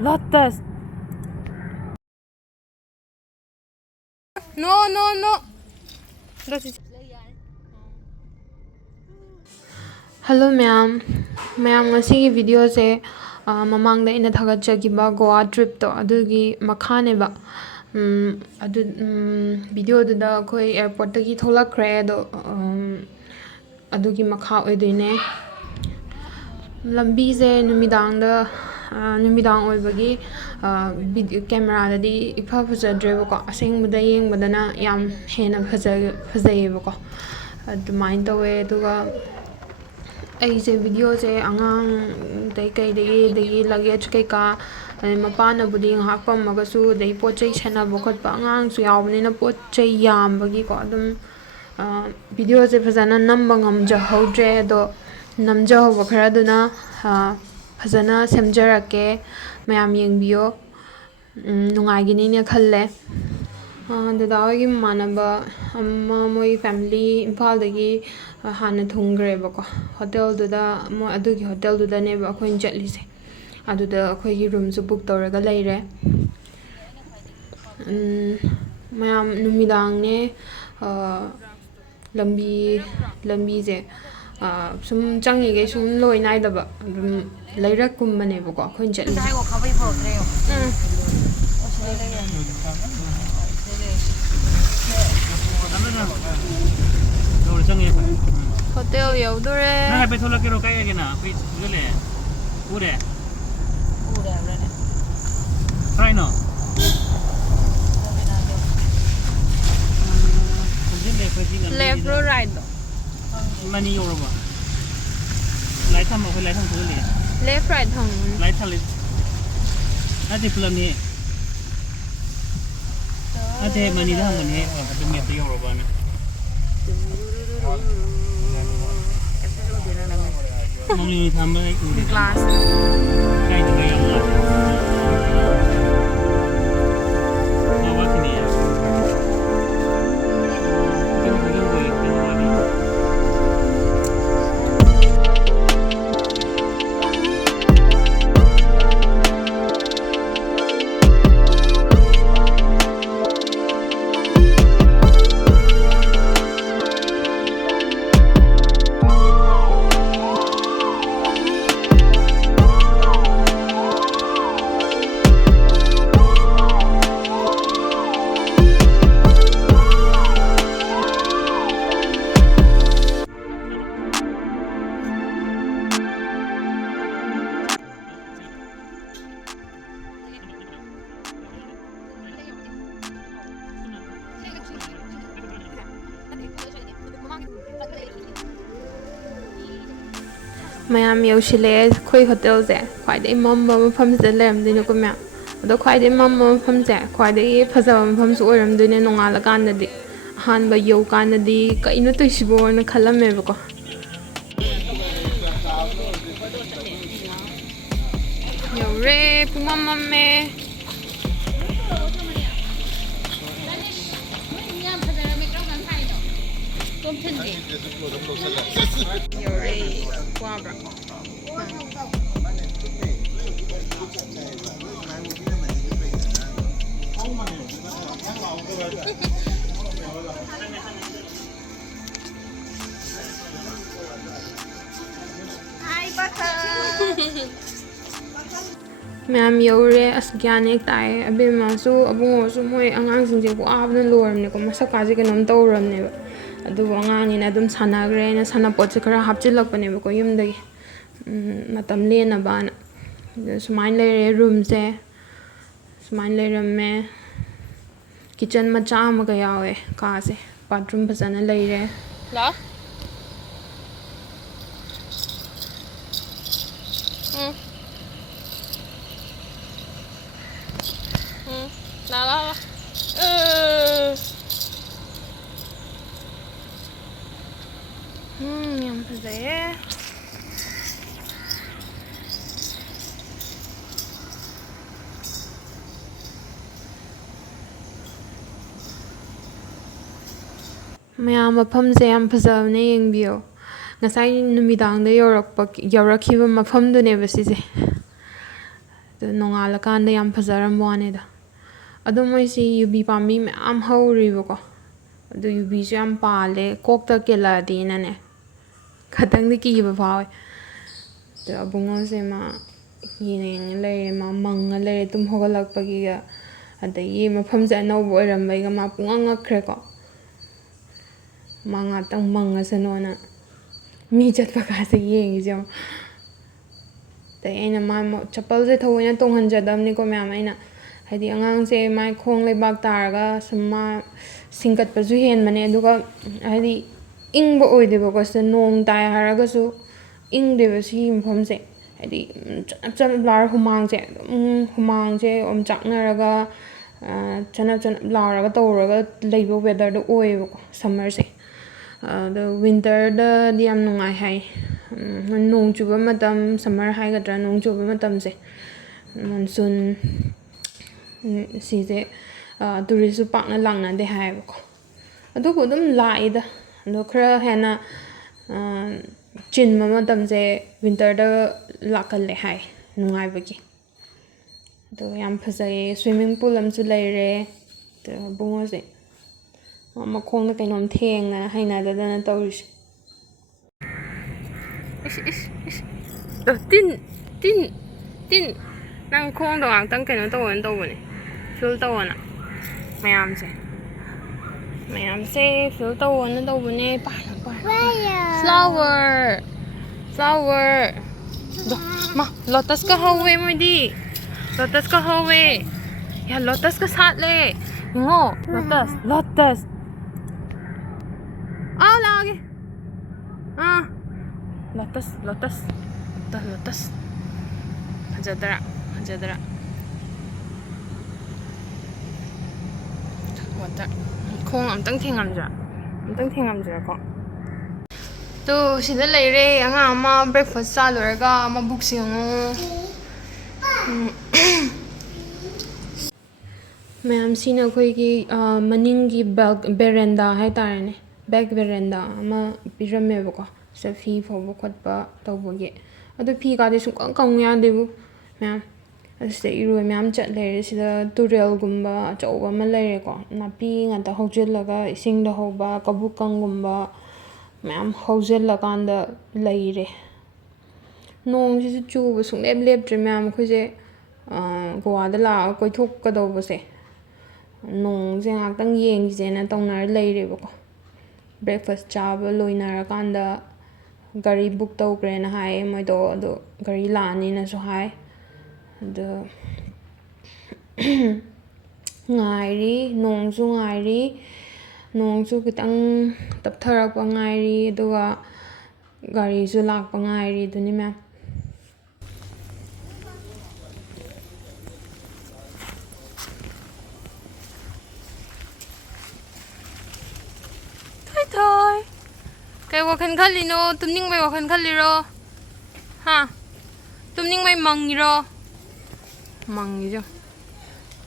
Lotus. No, no, no. Hello ma'am. Ma'am ngasi video se mamang da ina thagachagiba Goa trip to adugi makhaneba. Adu video da khoi airport gi tholakre do adugi makha oidoine. Lambi se numidang oibagi camera dadi ifa phajadrebako asengbada yengbadana yam hena phajayebako adumain tawe aduga ꯑꯩꯁꯦ ꯚꯤꯗꯤꯑꯣꯁꯦ ꯑꯉꯥꯡꯗꯩ ꯀꯩꯗꯒꯤ luggage ꯀꯩꯀꯥ ꯑꯗꯩ ꯃꯄꯥꯅꯕꯨꯗꯤ ꯉꯥꯏꯍꯥꯛ ꯄꯝꯃꯒꯁꯨ ꯑꯗꯩ ꯄꯣꯠ ꯆꯩ ꯁꯦꯟꯅꯕ ꯈꯣꯠꯄ ꯑꯉꯥꯡꯁꯨ ꯌꯥꯎꯕꯅꯤꯅ ꯄꯣꯠ ꯆꯩ ꯌꯥꯝꯕꯒꯤꯀꯣ ꯑꯗꯨꯝ ꯚꯤꯗꯤꯑꯣꯁꯦ ꯐꯖꯅ ꯅꯝꯕ ꯉꯝꯖꯍꯧꯗ꯭ꯔꯦ ꯑꯗꯣ ꯅꯝꯖꯍꯧꯕ ꯈꯔꯗꯨꯅ ꯐꯖꯅ ꯁꯦꯝꯖꯔꯛꯀꯦ ꯃꯌꯥꯝ ꯌꯦꯡꯕꯤꯌꯣ ꯅꯨꯡꯉꯥꯏꯒꯅꯤꯅ ꯈꯜꯂꯦ ꯗꯗꯥ ꯍꯣꯏꯒꯤ ꯃꯃꯥꯟꯅꯕ ꯑꯃ ꯃꯣꯏ ꯐꯦꯃꯤꯂꯤ ꯏꯝꯐꯥꯜꯗꯒꯤ ꯍꯥꯟꯅ ꯊꯨꯡꯈ꯭ꯔꯦꯕꯀꯣ ꯍꯣꯇꯦꯜꯗꯨꯗ ꯃꯣꯏ ꯑꯗꯨꯒꯤ ꯍꯣꯇꯦꯜꯗꯨꯗꯅꯦꯕ ꯑꯩꯈꯣꯏꯅ ꯆꯠꯂꯤꯁꯦ ꯑꯗꯨꯗ ꯑꯩꯈꯣꯏꯒꯤ ꯔꯨꯝꯁꯨ ꯕꯨꯛ ꯇꯧꯔꯒ ꯂꯩꯔꯦ ꯃꯌꯥꯝ ꯅꯨꯃꯤꯗꯥꯡꯅꯦ ꯂꯝꯕꯤꯁꯦ ꯁꯨꯝ ꯆꯪꯉꯤꯈꯩ ꯁꯨꯝ ꯂꯣꯏ ꯅꯥꯏꯗꯕ ꯑꯗꯨꯝ ꯂꯩꯔꯛꯀꯨꯝꯕꯅꯦꯕꯀꯣ ꯑꯩꯈꯣꯏꯅ ꯆꯠꯂꯤꯁꯦ 호텔 여우도래. 나 해배 털락기로 가야겠나? 그래. 우래. 우래. 트라이너. Left or right? Mani yorba. Light tham mà light tham thôi liền. Left right thằng. Light tham liền. Ade pulang ni. Ade mani dah mani. Ade miat yorba ni. Mami tambah glass. Kayak juga yang glass. Bawa sini ya. ꯃꯌꯥꯝ ꯌꯧꯁꯤꯜꯂꯛꯑꯦ ꯑꯩꯈꯣꯏ ꯍꯣꯇꯦꯜꯁꯦ ꯈ꯭ꯋꯥꯏꯗꯒꯤ ꯃꯝꯕ ꯃꯐꯝꯁꯤꯗ ꯂꯩꯔꯝꯗꯣꯏꯅꯦꯀꯣ ꯃꯌꯥꯝ ꯑꯗꯣ ꯈ꯭ꯋꯥꯏꯗꯒꯤ ꯃꯝꯕ ꯃꯐꯝꯁꯦ ꯈ꯭ꯋꯥꯏꯗꯒꯤ ꯐꯖꯕ ꯃꯐꯝꯁꯨ ꯑꯣꯏꯔꯝꯗꯣꯏꯅꯦ ꯅꯣꯡꯉꯥꯜꯂꯀꯥꯟꯗꯗꯤ ꯑꯍꯥꯟꯕ ꯌꯧꯀꯥꯟꯗꯗꯤ ꯀꯩꯅꯣ ꯇꯧꯏꯁꯤꯕꯣꯅ ꯈꯜꯂꯝꯃꯦꯕꯀꯣ ꯌꯧꯔꯦ ꯄꯨꯡꯃꯝ ꯃꯝꯃꯦ 여래 구아브라 하이 바카 ꯃꯌꯥꯝ ꯌꯧꯔꯦ ꯑꯁ ꯒ꯭ꯌꯥꯟ ꯍꯦꯛ ꯇꯥꯏꯌꯦ ꯑꯕꯦꯝꯃꯁꯨ ꯑꯕꯨꯡꯉꯣꯁꯨ ꯃꯣꯏ ꯑꯉꯥꯡꯁꯤꯡꯁꯦ ꯋꯥꯕꯅ ꯂꯣꯏꯔꯕꯅꯦꯀꯣ ꯃꯁꯛꯀꯥꯁꯦ ꯀꯩꯅꯣꯝ ꯇꯧꯔꯕꯅꯦꯕ ꯑꯗꯨꯕꯨ ꯑꯉꯥꯡꯅꯤꯅ ꯑꯗꯨꯝ ꯁꯥꯟꯅꯈ꯭ꯔꯦ ꯑꯩꯅ ꯁꯥꯟꯅꯄꯣꯠꯁꯦ ꯈꯔ ꯍꯥꯞꯆꯤꯜꯂꯛꯄꯅꯦꯕꯀꯣ ꯌꯨꯝꯗꯒꯤ ꯃꯇꯝ ꯂꯦꯟꯅꯕꯅ ꯁꯨꯃꯥꯏꯅ ꯂꯩꯔꯦ ꯔꯨꯝꯁꯦ ꯁꯨꯃꯥꯏꯅ ꯂꯩꯔꯝꯃꯦ ꯀꯤꯆꯟ ꯃꯆꯥ ꯑꯃꯒ ꯌꯥꯎꯋꯦ ꯀꯥꯁꯦ ꯕꯥꯊꯔꯨꯝ ꯐꯖꯅ ꯂꯩꯔꯦ ꯂꯥ 나가. 양 보세요. ꯃꯌꯥꯝ ꯃꯐꯝꯁꯦ ꯌꯥꯝ ꯐꯖꯕꯅꯦ ꯌꯦꯡꯕꯤꯌꯣ Ngasai numidangda yaurakhiba mafamduneba sise. Nongalakanda yam phajaram waneda. Ado moisi yubi pambi meyam hauribako. Ado yubi su yam paale kokta keladi nane. Khatangdi kiba phawe. To abungo se ma yeng lere ma manga lere tum hogalakpagiga adagi mafamse anauba oirambaiga ma punga ngakhre ko. Ma ngatang manga sanona mi chatpa kase yengise yo. Tay aina ma chapal se thawoina tonghanjadamni ko myam aina hadi angang se mai khong lebak taraga summa singkatpasu henmane aduga hadi ingba oideba ko se nong tai haraga su ingdeba si mafamse hadi chanap lar humangse omchaknaraga chanap laraga tawraga leiba weather da oiba ko summer se. The winter da di yam nungai hai nong chuba matam summer haigadra nong chuba matam se monsoon sise tourist su pakna langna de hai ba ko adubu dum laida ado khara hena chinma matam se winter da lakalle hai nungai bagi ado yam phajai swimming pool amchu leire to bungo se makhongda kainom thengna hainadadana tawrisi. Tin nang khongda ngaktang kaino tawbane feel tawana mayamse feel tawana tawbane pa flower do ma lotus ka hawe moidi lotus ka hawe ya lotus ka satle ngo lotus lagi lotus hajadara water khong amtang thengamjra ko to sida leire anga ama breakfast saluraga ama book singo mayam sina khoi gi maningi veranda hai tarane back veranda ama piramme bako sa fi phobo khotpa tawboge adu fi ga de sungkang kang ya debu mayam asde iru mayam chat leire sida turel gumba chawba ma leire ko napi ngata hojelaga ising da hoba kabukang gumba mayam hojellakanda leire nong si chuba sunglep leptre mayam khoje goa da la koithok kadawba se nong se ngaktang yengise na tongnar leire bako breakfast chaba loinarakanda gari book tawkre na hai moido ado gari lani na so hai ado ngairi nongsu kitang taptharakpa ngairi aduga gari su lakpa ngairi duni ma'am Thoithoi kai wakhan khalino tumning mai wakhan khaliro ha tumning mai mangiro mangijo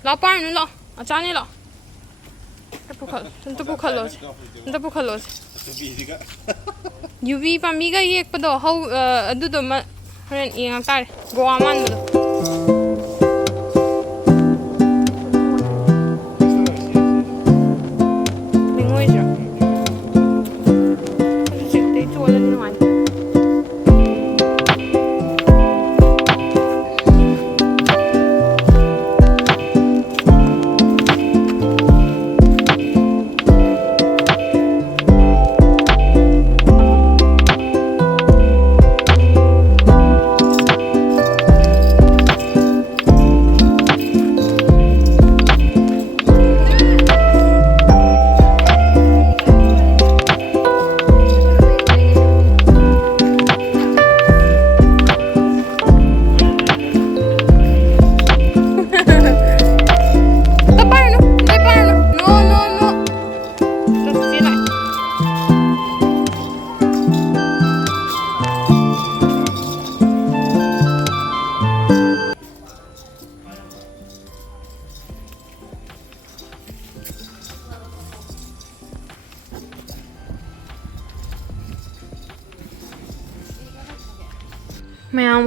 la pa nu la achani la Tentu pukhalos yubi pamiga yekpado hau adudo ma horen inga tare goa mando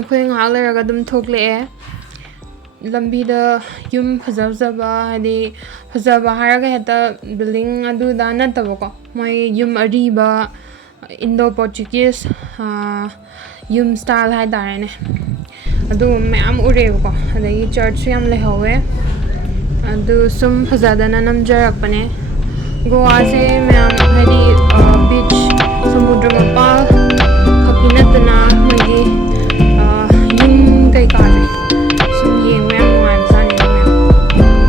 ꯑꯩꯈꯣꯏ ꯉꯥꯏꯍꯥꯛ ꯂꯩꯔꯒ ꯑꯗꯨꯝ ꯊꯣꯛꯂꯛꯑꯦ ꯂꯝꯕꯤꯗ ꯌꯨꯝ ꯐꯖꯕ ꯍꯥꯏꯗꯤ ꯐꯖꯕ ꯍꯥꯏꯔꯒ ꯍꯦꯛꯇ ꯕꯤꯜꯗꯤꯡ ꯑꯗꯨꯗ ꯅꯠꯇꯕꯀꯣ ꯃꯣꯏ ꯌꯨꯝ ꯑꯔꯤꯕ Indo-Portuguese ꯌꯨꯝ ꯁ꯭ꯇꯥꯏꯜ ꯍꯥꯏꯇꯥꯔꯦꯅꯦ ꯑꯗꯨ ꯃꯌꯥꯝ ꯎꯔꯦꯕꯀꯣ ꯑꯗꯒꯤ ꯆꯔꯆꯁꯨ ꯌꯥꯝ ꯂꯩꯍꯧꯋꯦ ꯑꯗꯨ ꯁꯨꯝ ꯐꯖꯗꯅ ꯅꯝꯖꯔꯛꯄꯅꯦ ꯒꯣꯋꯥꯁꯦ ꯃꯌꯥꯝ ꯍꯥꯏꯗꯤ ꯕꯤꯆ ꯁꯃꯨꯗ꯭ꯔ ꯃꯄꯥꯟ ꯈꯛꯀꯤ ꯅꯠꯇꯅ ꯃꯣꯏꯒꯤ ꯌꯨꯝ ꯀꯩꯀꯥꯁꯦ ꯁꯨꯝ ꯌꯦꯡꯕ ꯌꯥꯝ ꯅꯨꯡꯉꯥꯏꯕꯖꯥꯠꯅꯦꯕ ꯃꯌꯥꯝ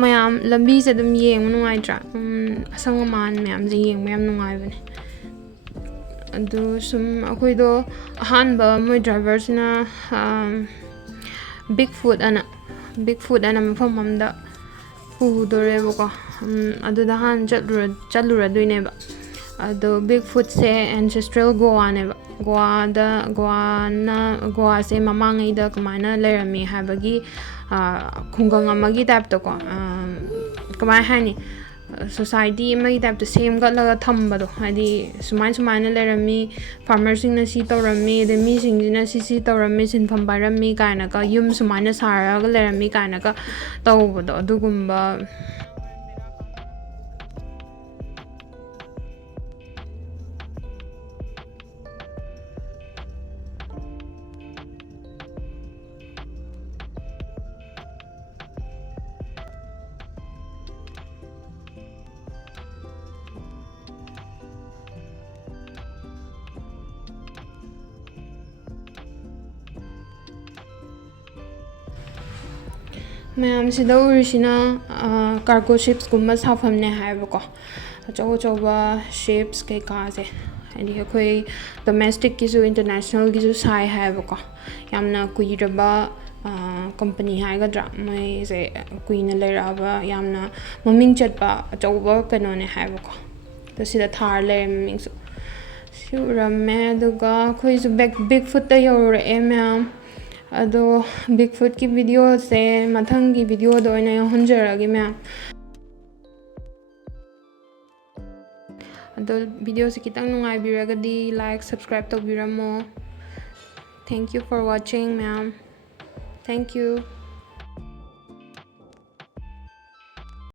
ꯃꯌꯥꯝ ꯂꯝꯕꯤꯁꯦ ꯑꯗꯨꯝ ꯌꯦꯡꯕ ꯅꯨꯡꯉꯥꯏꯇ꯭ꯔꯥ ꯑꯁꯪ ꯑꯃꯥꯟ ꯃꯌꯥꯝꯁꯦ ꯌꯦꯡꯕ ꯌꯥꯝ ꯅꯨꯡꯉꯥꯏꯕꯅꯦ ꯑꯗꯨ ꯁꯨꯝ ꯑꯩꯈꯣꯏꯗꯣ ꯑꯍꯥꯟꯕ ꯃꯣꯏ ꯗ꯭ꯔꯥꯏꯚꯔꯁꯤꯅ ꯕꯤꯛ ꯐꯨꯠ ꯑꯅ ꯃꯐꯝ ꯑꯃꯗ ꯄꯨꯗꯣꯔꯦꯕꯀꯣ ꯑꯗꯨꯗ ꯍꯥꯟꯅ ꯆꯠꯂꯨꯔꯗꯣꯏꯅꯦꯕ ꯑꯗꯣ ꯕꯤꯛ ꯐꯨꯠꯁꯦ ꯑꯦꯟꯁꯦꯁꯇ꯭ꯔꯦꯜ ꯒꯣꯋꯥꯅꯦꯕ ꯒꯣꯋꯥꯁꯦ ꯃꯃꯥꯡꯉꯩꯗ ꯀꯃꯥꯏꯅ ꯂꯩꯔꯝꯃꯤ ꯍꯥꯏꯕꯒꯤ ꯈꯨꯡꯒꯪ ꯑꯃꯒꯤ ꯇꯥꯏꯞꯇꯀꯣ ꯀꯃꯥꯏꯅ ꯍꯥꯏꯅꯤ ꯁꯣꯁꯥꯏꯇꯤ ꯑꯃꯒꯤ ꯇꯥꯏꯞꯇ ꯁꯦꯝꯒꯠꯂꯒ ꯊꯝꯕꯗꯣ ꯍꯥꯏꯗꯤ ꯁꯨꯃꯥꯏꯅ ꯂꯩꯔꯝꯃꯤ ꯐꯥꯔꯃꯔꯁꯤꯡꯅ ꯁꯤ ꯇꯧꯔꯝꯃꯤ ꯑꯗꯩ ꯃꯤꯁꯤꯡꯁꯤꯅ ꯁꯤ ꯇꯧꯔꯝꯃꯤ ꯁꯤꯟꯐꯝ ꯄꯥꯏꯔꯝꯃꯤ ꯀꯥꯏꯅꯒ ꯌꯨꯝ ꯁꯨꯃꯥꯏꯅ ꯁꯥꯔꯒ ꯂꯩꯔꯝꯃꯤ ꯀꯥꯏꯅꯒ ꯇꯧꯕꯗꯣ ꯑꯗꯨꯒꯨꯝꯕ ꯃꯌꯥꯝꯁꯤꯗ ꯎꯔꯤꯁꯤꯅ ꯀꯥꯔꯒꯣ ꯁꯤꯞꯁꯀꯨꯝꯕ ꯁꯥꯐꯝꯅꯦ ꯍꯥꯏꯕꯀꯣ ꯑꯆꯧꯕ ꯁꯤꯞꯁ ꯀꯩꯀꯥꯁꯦ ꯍꯥꯏꯗꯤ ꯑꯩꯈꯣꯏ ꯗꯣꯃꯦꯁꯇꯤꯛꯀꯤꯁꯨ ꯏꯟꯇꯔꯅꯦꯁꯅꯦꯜꯒꯤꯁꯨ ꯁꯥꯏ ꯍꯥꯏꯕꯀꯣ ꯌꯥꯝꯅ ꯀꯨꯏꯔꯕ ꯀꯝꯄꯅꯤ ꯍꯥꯏꯒꯗ꯭ꯔꯥ ꯃꯣꯏꯁꯦ ꯀꯨꯏꯅ ꯂꯩꯔꯛꯑꯕ ꯌꯥꯝꯅ ꯃꯃꯤꯡ ꯆꯠꯄ ꯑꯆꯧꯕ ꯀꯩꯅꯣꯅꯦ ꯍꯥꯏꯕꯀꯣ ꯑꯗꯣ ꯁꯤꯗ ꯊꯥꯔ ꯂꯩꯔꯦ ꯃꯃꯤꯡꯁꯨ ꯁꯤ ꯎꯔꯝꯃꯦ ꯑꯗꯨꯒ ꯑꯩꯈꯣꯏꯁꯨ ꯕꯤꯛ ꯐꯨꯠꯇ ꯌꯧꯔꯛꯑꯦ ꯃꯌꯥꯝ ꯑꯗꯣ ꯕꯤꯛ ꯐꯨꯠꯀꯤ ꯚꯤꯗꯤꯑꯣꯁꯦ ꯃꯊꯪꯒꯤ ꯚꯤꯗꯤꯑꯣꯗ ꯑꯣꯏꯅ ꯌꯥꯎꯍꯟꯖꯔꯛꯑꯒꯦ ꯃꯌꯥꯝ ꯑꯗꯣ ꯚꯤꯗꯤꯑꯣꯁꯦ ꯈꯤꯇꯪ ꯅꯨꯡꯉꯥꯏꯕꯤꯔꯒꯗꯤ ꯂꯥꯏꯛ ꯁꯕꯁꯀ꯭ꯔꯥꯏꯕ ꯇꯧꯕꯤꯔꯝꯃꯣ ꯊꯦꯡꯛ ꯌꯨ ꯐꯣꯔ ꯋꯥꯆꯤꯡ ꯃꯌꯥꯝ ꯊꯦꯡꯛ ꯌꯨ